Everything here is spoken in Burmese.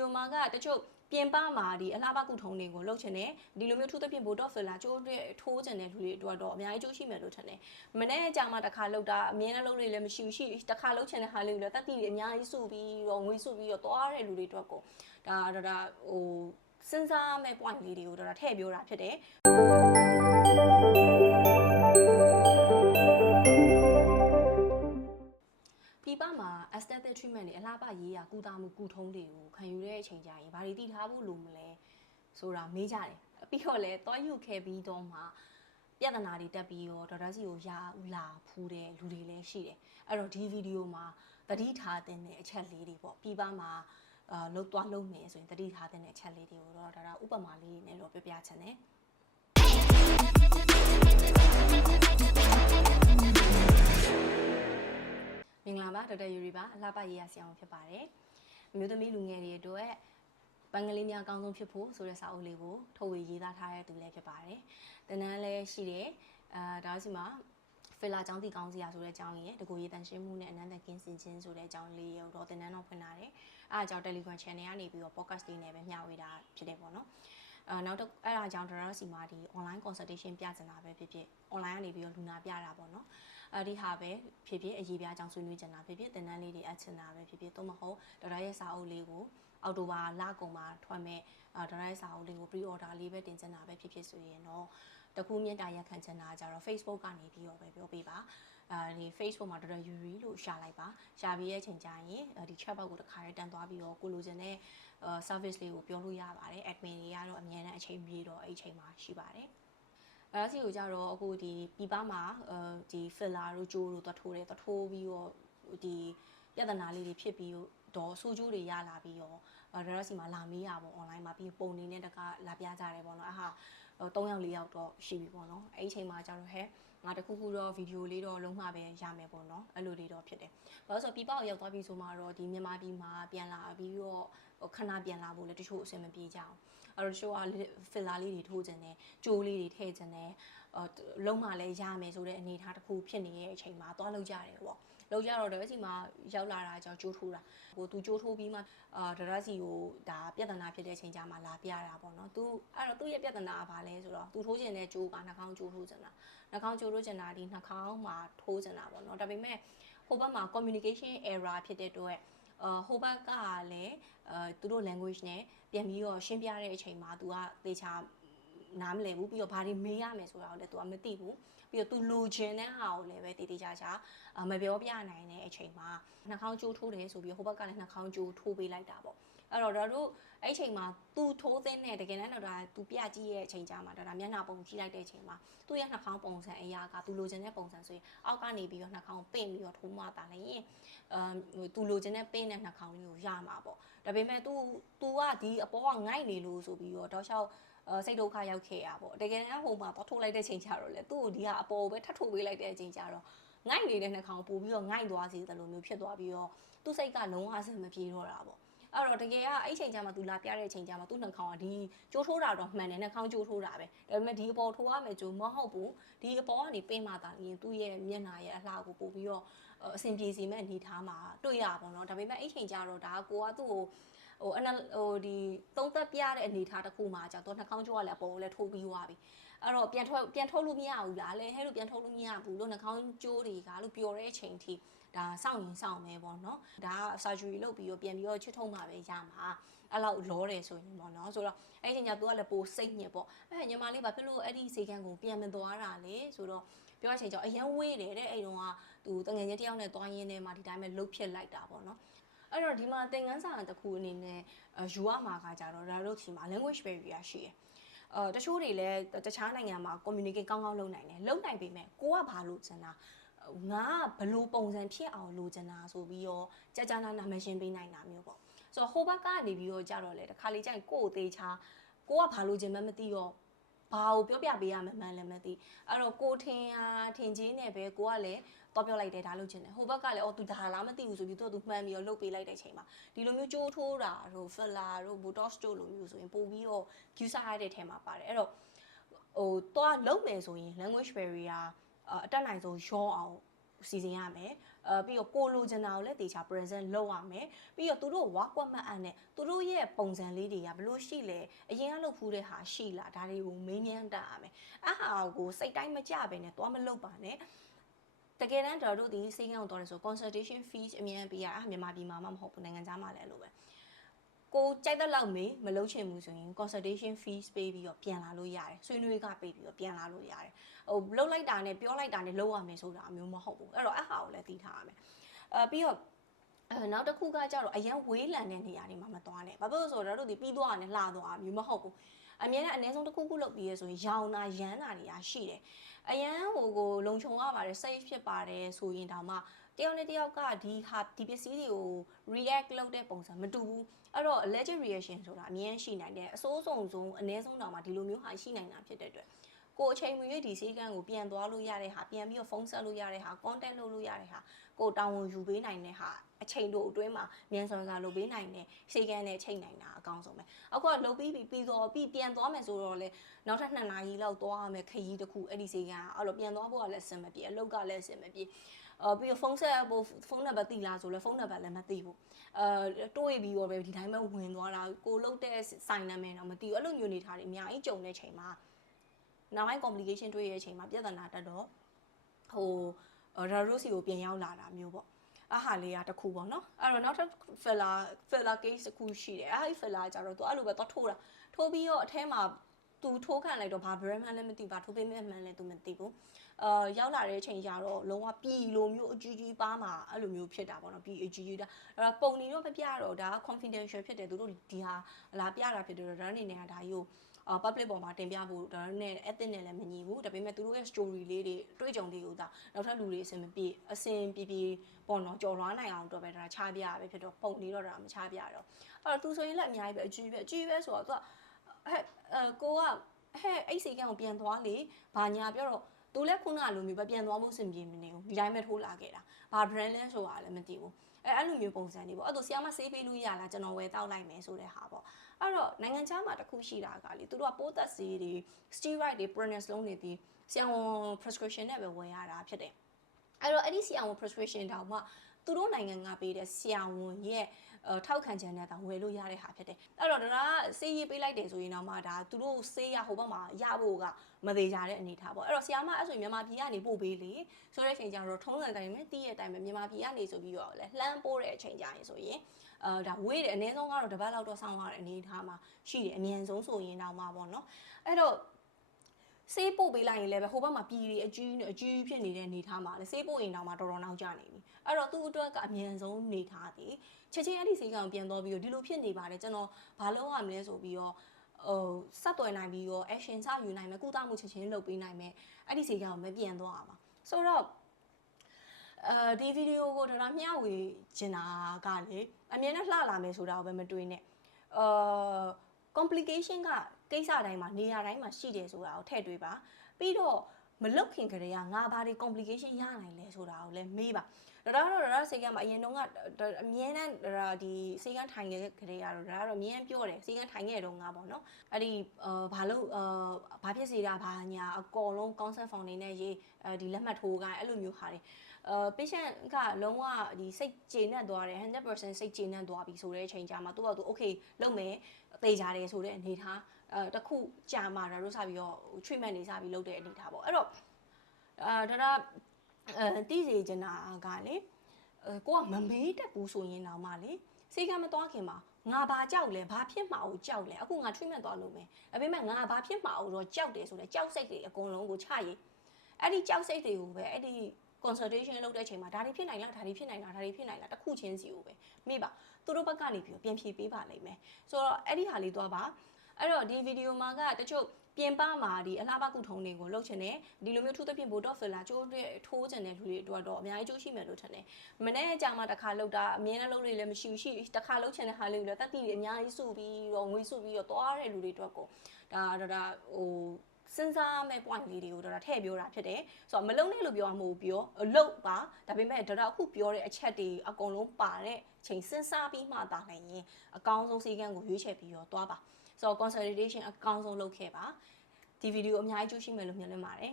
ယိုမှာကတချို့ပြင်ပမှာဒီအလားပါကုထုံးတွေကိုလှုပ်ချင်တယ်ဒီလိုမျိုးထူးသဖြင့် botox filler ကျိုးတဲ့ထိုးချင်တဲ့လူတွေအတွက်တော့အများကြီးကျိုးရှိမယ်လို့ထင်တယ်မနေ့အကြမှာတစ်ခါလှုပ်တာအမြဲတမ်းလှုပ်လို့လည်းမရှိဘူးရှိတစ်ခါလှုပ်ချင်တဲ့ဟာလေးကိုလည်းတက်တီတွေအများကြီးစုပြီးတော့ငွေစုပြီးတော့သွားတဲ့လူတွေအတွက်ကိုဒါဒါဒါဟိုစဉ်းစားမဲ့ point လေးတွေကိုတော့ထည့်ပြောတာဖြစ်တယ် ပြပမှာ aesthetic treatment တွေအလားပါရေးရကုသမှုကုထုံးတွေကိုခံယူတဲ့အချိန်ကြရင်ဘာတွေတည်ထားဖို့လိုမလဲဆိုတာမေးကြတယ်ပြီးတော့လည်းတွားယူခဲ့ပြီးတော့မှပြဿနာတွေတက်ပြီးတော့ဒေါက်တာစီကိုရလာဖူးတဲ့လူတွေလည်းရှိတယ်အဲ့တော့ဒီဗီဒီယိုမှာတတိထားတဲ့အချက်လေးတွေပေါ့ပြပမှာအာလုတ်သွားလုံးမယ်ဆိုရင်တတိထားတဲ့အချက်လေးတွေကိုတော့ဒါဒါဥပမာလေးနဲ့တော့ပြပြချင်တယ် မင်္ဂလာပါဒေါက်တာယူရီပါအလှပရေးရဆရာဝန်ဖြစ်ပါတယ်အမျိုးသမီးလူငယ်တွေအတွက်ပန်းကလေးများအကောင်းဆုံးဖြစ်ဖို့ဆိုတဲ့စာအုပ်လေးကိုထုတ်ဝေရေးသားထားတဲ့သူလည်းဖြစ်ပါတယ်တနန်းလည်းရှိတယ်အာဒါစီမှာဖီလာចောင်းတီကောင်းစီရဆိုတဲ့အကြောင်းရယ်တကူရေးတန်ရှင်းမှုနဲ့အနန္တကင်းစင်ခြင်းဆိုတဲ့အကြောင်းလေးရောတော့တနန်းတော့ဖွင့်လာတယ်အဲအကြောင်း Telegram channel ကနေပြီးတော့ podcast လေးနဲ့ပဲမျှဝေတာဖြစ်တယ်ပေါ့နော်အာနောက်တော့အဲ့ဒါကြောင့်ဒေါက်တာစီမှာဒီ online consultation ပြချင်တာပဲဖြစ်ဖြစ် online ကနေပြီးတော့လူနာပြတာပေါ့နော် အဲ့ဒီဟာပဲဖြစ်ဖြစ်အရေးပြအကြောင်းဆွေးနွေးချင်တာဖြစ်ဖြစ်သင်တန်းလေးတွေအပ်ချင်တာပဲဖြစ်ဖြစ်သို့မဟုတ်ဒေါက်တာရဲ့စာအုပ်လေးကိုအော်တိုဘာလကုန်မှာထွက်မဲ့အာဒေါက်တာရဲ့စာအုပ်လေးကို pre order လေးပဲတင်ချင်တာပဲဖြစ်ဖြစ်ဆိုရင်တော့တခုမြင့်တာရက်ခံချင်တာကြတော့ Facebook ကနေပြီးတော့ပဲပြောပေးပါအာဒီ Facebook မှာဒေါက်တာယူရီလို့ရှာလိုက်ပါရှာပြီးရဲ့အချိန်ကျရင်ဒီ chat box ကိုတစ်ခါရဲတန်းသွားပြီးတော့ကိုလိုချင်တဲ့ service လေးကိုပြောလို့ရပါတယ် admin တွေကတော့အများနဲ့အချိန်ပြေတော့အဲ့အချိန်မှာရှိပါတယ် အဲ့ဒါစီကိုကြတော့အခုဒီပြပမှာအဲဒီ filler တို့ကြိုးတို့သွားထိုးတယ်သွားထိုးပြီးတော့ဒီပြဿနာလေးတွေဖြစ်ပြီးတော့စူးကျိုးတွေရလာပြီးတော့အဲဒါရစီမှာလာမေးရပေါ့ online မှာပြီးပုံနေနဲ့တကလာပြကြတယ်ပေါ့နော်အဟာ3ယောက်4ယောက်တော့ရှိပြီပေါ့နော်အဲ့ဒီအချိန်မှာကြတော့ဟဲ့ ငါတခုခုတော့ဗီဒီယိုလေးတော့လုံးမှပဲရမယ်ပေါ့နော်အဲ့လိုလေးတော့ဖြစ်တယ်ဘာလို့ဆိုပြပကိုရောက်သွားပြီဆိုမှတော့ဒီမြန်မာပြည်မှာပြန်လာပြီးတော့ခဏပြန်လာဖို့လည်းတချို့အဆင်မပြေကြအောင်အဲ့တော့တချို့က filler လေးတွေထိုးခြင်းနဲ့ကြိုးလေးတွေထည့်ခြင်းနဲ့အော်လုံးမလည်းရမယ်ဆိုတဲ့အနေအထားတစ်ခုဖြစ်နေတဲ့အချိန်မှာသွားလောက်ကြတယ်ပေါ့ လောက်ကြတော့တပည့်စီမှာရောက်လာတာကြောင့်ကြိုးထိုးတာဟိုသူကြိုးထိုးပြီးမှအာဒရစီကိုဒါပြဿနာဖြစ်တဲ့အချိန်ကြမှာလာပြတာပေါ့နော်သူအဲ့တော့သူ့ရဲ့ပြဿနာကဘာလဲဆိုတော့သူထိုးခြင်းတဲ့ကြိုးကနှာခေါင်းကြိုးထိုးခြင်းတာနှာခေါင်းကြိုးထိုးခြင်းတာဒီနှာခေါင်းမှာထိုးခြင်းတာပေါ့နော်ဒါပေမဲ့ဟိုဘက်မှာ communication error ဖြစ်တဲ့အတွက်အာဟိုဘက်ကလည်းအဲသူတို့ language နဲ့ပြန်ပြီးတော့ရှင်းပြတဲ့အချိန်မှာ तू ကသေချာ နားမလည်ဘူးပြီးတော့ဘာတွေမေးရမယ်ဆိုတာကိုလည်း तू ကမသိဘူးပြီးတော့ तू လိုချင်တဲ့ဟာကိုလည်းပဲတည်တည်ချာချာမပြောပြနိုင်တဲ့အချိန်မှာနှာခေါင်းကြိုးထိုးတယ်ဆိုပြီးဟိုဘက်ကလည်းနှာခေါင်းကြိုးထိုးပေးလိုက်တာပေါ့အဲ့တော့ဒါတို့အဲ့ချိန်မှာ तू ထိုးသင်းတဲ့တကယ်တမ်းတော့ဒါ तू ပြကြည့်ရဲ့အချိန်ကြာမှာဒါဒါမျက်နှာပုံကြည့်လိုက်တဲ့အချိန်မှာသူ့ရဲ့နှာခေါင်းပုံစံအရာက तू လိုချင်တဲ့ပုံစံဆိုရင်အောက်ကနေပြီးတော့နှာခေါင်းပင့်ပြီးတော့ထိုးမှတာလည်းရင်အမ် तू လိုချင်တဲ့ပင့်တဲ့နှာခေါင်းလေးကိုရမှာပေါ့ဒါပေမဲ့ तू तू ကဒီအပေါ်ကငိုက်နေလို့ဆိုပြီးတော့တောက်လျှောက်အဲ စိတ်ဒုက္ခရောက်ခဲ့ရပေါ့တကယ်တမ်းဟိုမှာတော့ထုတ်လိုက်တဲ့ချိန်ကျတော့လေသူ့ကိုဒီကအပေါ်ပဲထပ်ထုတ်ပေးလိုက်တဲ့အချိန်ကျတော့ငိုက်နေတဲ့နှာခေါင်းပို့ပြီးတော့ငိုက်သွားစေတယ်လို့မျိုးဖြစ်သွားပြီးတော့သူ့စိတ်ကလုံးဝအဆင်မပြေတော့တာပေါ့အဲ့တော့တကယ်ကအဲ့ချိန်ကျမှ तू လာပြတဲ့အချိန်ကျမှ तू နှာခေါင်းကဒီကြိုးထိုးတာတော့မှန်တယ်နှာခေါင်းကြိုးထိုးတာပဲဒါပေမဲ့ဒီအပေါ်ထိုးရမယ်ကြိုးမဟုတ်ဘူးဒီအပေါ်ကနေပင်းမှသာရင်သူ့ရဲ့မျက်နှာရဲ့အလှကိုပို့ပြီးတော့အဆင်ပြေစီမဲ့အနေထားမှာတွေ့ရပါတော့ဒါပေမဲ့အဲ့ချိန်ကျတော့ဒါကိုကသူ့ကို ဟိုအနဟိုဒီသုံးသက်ပြတဲ့အနေထားတစ်ခုမှာကြာတော့နှာခေါင်းကြိုးကလည်းအပေါ်ကိုလည်းထိုးပြီးသွားပြီအဲ့တော့ပြန်ထွက်ပြန်ထုတ်လို့မရဘူးလားလဲဟဲ့လို့ပြန်ထုတ်လို့မရဘူးလို့နှာခေါင်းကြိုးတွေကလို့ပျော်တဲ့အချိန်ထိဒါစောင့်ရင်စောင့်မယ်ပေါ့နော်ဒါက surgery လုပ်ပြီးတော့ပြန်ပြီးတော့ချစ်ထုံးမှာပဲရမှာအဲ့လောက်လောတယ်ဆိုရင်ပေါ့နော်ဆိုတော့အဲ့ဒီညသူကလည်းပိုစိတ်ညစ်ပေါ့အဲ့ညီမလေးဘာဖြစ်လို့အဲ့ဒီစေကန်းကိုပြန်မသွားတာလဲဆိုတော့ပြောချင်ကြောင်အရန်ဝေးတယ်တဲ့အဲ့တုန်းကသူတငယ်ချင်းတယောက်နဲ့တွားရင်းနဲ့မှဒီတိုင်းပဲလှုပ်ဖြစ်လိုက်တာပေါ့နော် အဲ့တော့ဒီမှာသင်ခန်းစာတစ်ခုအနေနဲ့ယူရမှာကကြတော့ဒါတို့ဒီမှာ language barrier ရှိတယ်အဲတချို့တွေလည်းတခြားနိုင်ငံမှာ communicate ကောင်းကောင်းလုပ်နိုင်တယ်လုပ်နိုင်ပေမဲ့ကိုကဘာလို့ချင်တာငါကဘလို့ပုံစံဖြစ်အောင်လိုချင်တာဆိုပြီးတော့ကြာကြာနာနာမရှင်းပေးနိုင်တာမျိုးပေါ့ဆိုတော့ဟိုဘက်ကနေပြီးတော့ကြတော့လေတခါလေကျရင်ကိုယ့်ကိုသေးချာကိုကဘာလို့ချင်မှမသိတော့ဘာကိုပြောပြပေးရမှန်းမှန်းလည်းမသိအဲ့တော့ကိုထင်အားထင်ကြီးနဲ့ပဲကိုကလည်း တော့ပြောလိုက်တယ်ဒါလုပ်ချင်တယ်ဟိုဘက်ကလည်းအော်သူဒါလားမသိဘူးဆိုပြီးသူကသူမှန်းပြီးတော့လုပ်ပေးလိုက်တဲ့ချိန်မှာဒီလိုမျိုးကြိုးထိုးတာတို့ဖလာတို့ဘိုတော့တို့လိုမျိုးဆိုရင်ပို့ပြီးတော့ view စားရတဲ့ထဲမှာပါတယ်အဲ့တော့ဟိုတော့လုံးမယ်ဆိုရင် language barrier အတက်နိုင်ဆုံးရောအောင်စီစဉ်ရမယ်အဲပြီးတော့ကိုလိုချင်တာကိုလည်းတေချာ present လုပ်ရမယ်ပြီးတော့သူတို့ဝါကွက်မှတ်အပ်နဲ့သူတို့ရဲ့ပုံစံလေးတွေကဘလို့ရှိလဲအရင်ကလုပ်ဖူးတဲ့ဟာရှိလားဒါတွေကိုမေးမြန်းတတ်ရမယ်အဟာကိုစိတ်တိုင်းမကြပဲနဲ့သွားမလုပ်ပါနဲ့ တကယ်တမ်းတော်တို့ဒီစိတ်ကောင်းတော်တယ်ဆို consultation fees အများပေးရအမြန်မာပြည်မှာမှမဟုတ်ဘူးနိုင်ငံခြားမှာလည်းလို့ပဲကိုကြိုက်တဲ့လောက်မေးမလုပ်ချင်ဘူးဆိုရင် consultation fees ပေးပြီးတော့ပြန်လာလို့ရတယ်ဆွေးနွေးကပေးပြီးတော့ပြန်လာလို့ရတယ်ဟိုလှုပ်လိုက်တာနဲ့ပြောလိုက်တာနဲ့လုပ်ရမယ်ဆိုတာအမျိုးမဟုတ်ဘူးအဲ့တော့အဟာကိုလည်းသိထားရမယ်အဲပြီးတော့အဲနောက်တစ်ခုကကြတော့အရန်ဝေးလံတဲ့နေရာတွေမှာမသွားနဲ့ဘာဖြစ်လို့ဆိုတော့တို့ဒီပြီးသွားတယ်လှသွားမျိုးမဟုတ်ဘူးအမြဲတမ်းအနည်းဆုံးတစ်ခုခုလုပ်ပြီးရဆိုရင်ရောင်နာရမ်းနာတွေကရှိတယ် အရန်ဟိုကိုလုံခြုံရပါတယ် safe ဖြစ်ပါတယ်ဆိုရင်တောင်မှတယောက်နဲ့တယောက်ကဒီဟာဒီပစ္စည်းတွေကို react လုပ်တဲ့ပုံစံမတူဘူးအဲ့တော့ allergic reaction ဆိုတာအမြဲရှိနိုင်တယ်အစိုးဆုံးဆုံးအနည်းဆုံးတောင်မှဒီလိုမျိုးဟာရှိနိုင်တာဖြစ်တဲ့အတွက် ကိုအချိန်မရွေးဒီစည်းကမ်းကိုပြန်သွားလို့ရတဲ့ဟာပြန်ပြီးတော့ဖုန်းဆက်လို့ရတဲ့ဟာ contact လုပ်လို့ရတဲ့ဟာကိုတောင်းဝန်ယူပေးနိုင်တဲ့ဟာအချိန်တို့အတွင်းမှာမြန်စွာကလုပ်ပေးနိုင်တဲ့စည်းကမ်းနဲ့ချိန်နိုင်တာအကောင်းဆုံးပဲအခုကလုပ်ပြီးပြီးတော့ပြီးပြန်သွားမယ်ဆိုတော့လေနောက်ထပ်2နာရီလောက်သွားရမယ်ခရီးတစ်ခုအဲ့ဒီစည်းကမ်းအဲ့လိုပြန်သွားဖို့ကလည်းအဆင်မပြေအလုပ်ကလည်းအဆင်မပြေအော်ပြီးတော့ဖုန်းဆက်ဖို့ဖုန်းနံပါတ်သိလားဆိုလဲဖုန်းနံပါတ်လည်းမသိဘူးအဲတွေးပြီးတော့ပဲဒီတိုင်းပဲဝင်သွားတာကိုလုတ်တဲ့ဆိုင်နာမည်တော့မသိဘူးအဲ့လိုမျိုးနေထားတယ်အများကြီးကြုံတဲ့ချိန်မှာ နောက်ပိုင်း complication တွေ့ရတဲ့အချိန်မှာပြဿနာတက်တော့ဟိုရာရိုစီကိုပြန်ရောက်လာတာမျိုးပေါ့အဟာလေးကတခုပေါ့နော်အဲ့တော့နောက်ထပ် filler filler case တခုရှိတယ်အဲ့ဒီ filler ကြတော့သူအဲ့လိုပဲတော့ထိုးတာထိုးပြီးတော့အထဲမှာသူထိုးခံလိုက်တော့ဘာ brand မှန်းလည်းမသိဘူးဘာထိုးပေးမဲ့မှန်းလည်းသူမသိဘူးအာရောက်လာတဲ့အချိန်ကျတော့လုံးဝပြည်လိုမျိုးအကြီးကြီးပါမှာအဲ့လိုမျိုးဖြစ်တာပေါ့နော်ပြည်အကြီးကြီးတာအဲ့တော့ပုံနေတော့မပြတော့ဒါ confidential ဖြစ်တယ်သူတို့ဒီဟာလာပြတာဖြစ်တယ်တော့ဒါအနေနဲ့ကဒါကြီးကိုအာ public ပေါ်မှာတင်ပြဖို့ဒါနဲ့ ethic နဲ့လည်းမညီဘူးဒါပေမဲ့သူတို့ရဲ့ story လေးတွေအတွေ့အကြုံလေးကိုဒါနောက်ထပ်လူတွေအဆင်မပြေအဆင်ပြေပြေပေါ့နော်ကြော်လွှားနိုင်အောင်တော့ပဲဒါချပြရပဲဖြစ်တော့ပုံနေတော့ဒါမချပြတော့အဲ့တော့သူဆိုရင်လည်းအများကြီးပဲအကြီးပဲအကြီးပဲဆိုတော့သူကဟဲ့အကိုကဟဲ့အဲ့စီကံကိုပြန်သွားလေဘာညာပြောတော့ သူလည်းခုနလိုမျိုးပဲပြန်သွားဖို့စင်ပြေမနေဘူးဒီတိုင်းပဲထိုးလာခဲ့တာဘာ brand လဲဆိုတာလည်းမသိဘူးအဲအဲ့လိုမျိုးပုံစံတွေပေါ့အဲ့တော့ဆီယမဆေးပေးလို့ရလားကျွန်တော်ဝယ်တောက်လိုက်မယ်ဆိုတဲ့ဟာပေါ့အဲ့တော့နိုင်ငံခြားမှာတခုရှိတာကလေသူတို့ကပိုးသက်ဆေးတွေ steroid တွေ prednisolone တွေဒီဆီယမ prescription နဲ့ပဲဝယ်ရတာဖြစ်တယ်အဲ့တော့အဲ့ဒီဆီယမ prescription တောင်မှသူတို့နိုင်ငံကပေးတဲ့ဆီယဝန်ရဲ့ ထောက်ခံချက်နဲ့တောင်ဝယ်လို့ရတဲ့ဟာဖြစ်တယ်အဲ့တော့ဒါကဆေးရေးပေးလိုက်တယ်ဆိုရင်တော့မှဒါသူတို့ဆေးရဟိုဘက်မှာရဖို့ကမသေးကြတဲ့အနေထားပေါ့အဲ့တော့ဆီယာမအဲ့ဆိုရင်မြန်မာပြည်ကနေပို့ပေးလေဆိုတဲ့အချိန်ကျတော့ထုံးစံတိုင်းပဲတီးရဲ့အတိုင်းပဲမြန်မာပြည်ကနေဆိုပြီးတော့လဲလှမ်းပို့တဲ့အချိန်ကျရင်ဆိုရင်အာဒါဝေးတယ်အနည်းဆုံးကတော့တစ်ပတ်လောက်တော့စောင့်ရတဲ့အနေထားမှာရှိတယ်အမြန်ဆုံးဆိုရင်တော့မှပေါ့နော်အဲ့တော့ ဆေးပို့ပေးလိုက်ရင်လည်းပဲဟိုဘက်မှာပြည်ရီအကြီးအကြီးဖြစ်နေတဲ့အနေထားမှာလေဆေးပို့ရင်တော့မှတော်တော်နောက်ကျနေပြီအဲ့တော့သူ့အတွက်ကအမြန်ဆုံးနေထားသည်ချက်ချင်းအဲ့ဒီဆေးကောင်ပြန်သွားပြီးတော့ဒီလိုဖြစ်နေပါတယ်ကျွန်တော်ဘာလုပ်ရမလဲဆိုပြီးတော့ဟိုဆက်သွယ်နိုင်ပြီးတော့ action စယူနိုင်မယ်ကုသမှုချက်ချင်းလုပ်ပေးနိုင်မယ်အဲ့ဒီဆေးကောင်မပြန်သွားအောင်ပါဆိုတော့အဲဒီဗီဒီယိုကိုဒါမျှဝေချင်တာကလေအမြဲတမ်းလှလာမယ်ဆိုတာကိုပဲမတွေးနဲ့အာ complication က ကိစ္စတိုင်းမှာနေရာတိုင်းမှာရှိတယ်ဆိုတာကိုထည့်တွေးပါပြီးတော့မလုတ်ခင်ကလေးကငါဘာတွေ complication ရနိုင်လဲဆိုတာကိုလည်းမေးပါဒါတော့တော့ဒါစေကမှာအရင်တော့ကအမြဲတမ်းဒါဒီစေကထိုင်ခဲ့ကလေးကတော့ဒါတော့အမြဲပြောတယ်စေကထိုင်ခဲ့တော့ငါပေါ့နော်အဲ့ဒီအာဘာလို့အာဘာဖြစ်စေတာဘာညာအကောလုံး consent form နေနဲ့ရေးအဲဒီလက်မှတ်ထိုးခိုင်းအဲ့လိုမျိုးဟာတွေအာ patient ကလုံးဝဒီစိတ်ကျေနပ်သွားတယ်100%စိတ်ကျေနပ်သွားပြီဆိုတဲ့အချိန်ကြာမှာသူကသူ okay လုပ်မယ်သေချာတယ်ဆိုတဲ့အနေထားအဲတခုကြာမှာဒါတို့စပြီးတော့ treatment တွေစပြီးလုပ်တဲ့အနေထားပေါ့အဲ့တော့အာဒါဒါ အဲတိစီချင်တာကလေကိုကမမေးတတ်ဘူးဆိုရင်တော့မှလေစေကမသွားခင်မှာငါဘာကြောက်လဲဘာဖြစ်မှာကိုကြောက်လဲအခုငါ treatment သွားလို့မယ်အပြင်မဲ့ငါဘာဖြစ်မှာကိုတော့ကြောက်တယ်ဆိုတော့ကြောက်စိတ်တွေအကုန်လုံးကိုချရေးအဲ့ဒီကြောက်စိတ်တွေကိုပဲအဲ့ဒီ consultation လုပ်တဲ့အချိန်မှာဒါတွေဖြစ်နိုင်လားဒါတွေဖြစ်နိုင်လားဒါတွေဖြစ်နိုင်လားတစ်ခုချင်းစီကိုပဲမိပါသူတို့ဘက်ကနေပြီးပြန်ဖြေပေးပါလိမ့်မယ်ဆိုတော့အဲ့ဒီဟာလေးသွားပါအဲ့တော့ဒီဗီဒီယိုမှာကတချို့ ပြင်ပမှာဒီအလားပါကုထုံးတွေကိုလုပ်ချင်တယ်ဒီလိုမျိုးထူးသဖြင့်ဘိုတော့ဖီလာကျိုးတဲ့ထိုးချင်တဲ့လူတွေအတွက်တော့အများကြီးကျိုးရှိမယ်လို့ထင်တယ်မနေ့အကြောင်မှတစ်ခါလုပ်တာအမြင်နဲ့လုပ်နေလည်းမရှိဘူးရှိတစ်ခါလုပ်ချင်တဲ့ဟာလေးတွေလည်းတက်တီတွေအများကြီးစုပြီးတော့ငွေစုပြီးတော့သွားတဲ့လူတွေအတွက်ကိုဒါဒါဟိုစဉ်းစားမဲ့ point လေးတွေကိုတော့ထည့်ပြောတာဖြစ်တယ်ဆိုတော့မလုံနဲ့လို့ပြောမှာမဟုတ်ပြောလုံပါဒါပေမဲ့ဒါတော့အခုပြောတဲ့အချက်တွေအကုန်လုံးပါတဲ့ချိန်စဉ်းစားပြီးမှသာနိုင်ရင်အကောင်းဆုံးစီကံကိုရွေးချယ်ပြီးတော့သွားပါ ဆိုတော့ consolidation အကောင်းဆုံးလုပ်ခဲ့ပါဒီဗီဒီယိုအများကြီးကြိုးရှိမယ်လို့မျှော်လင့်ပါတယ်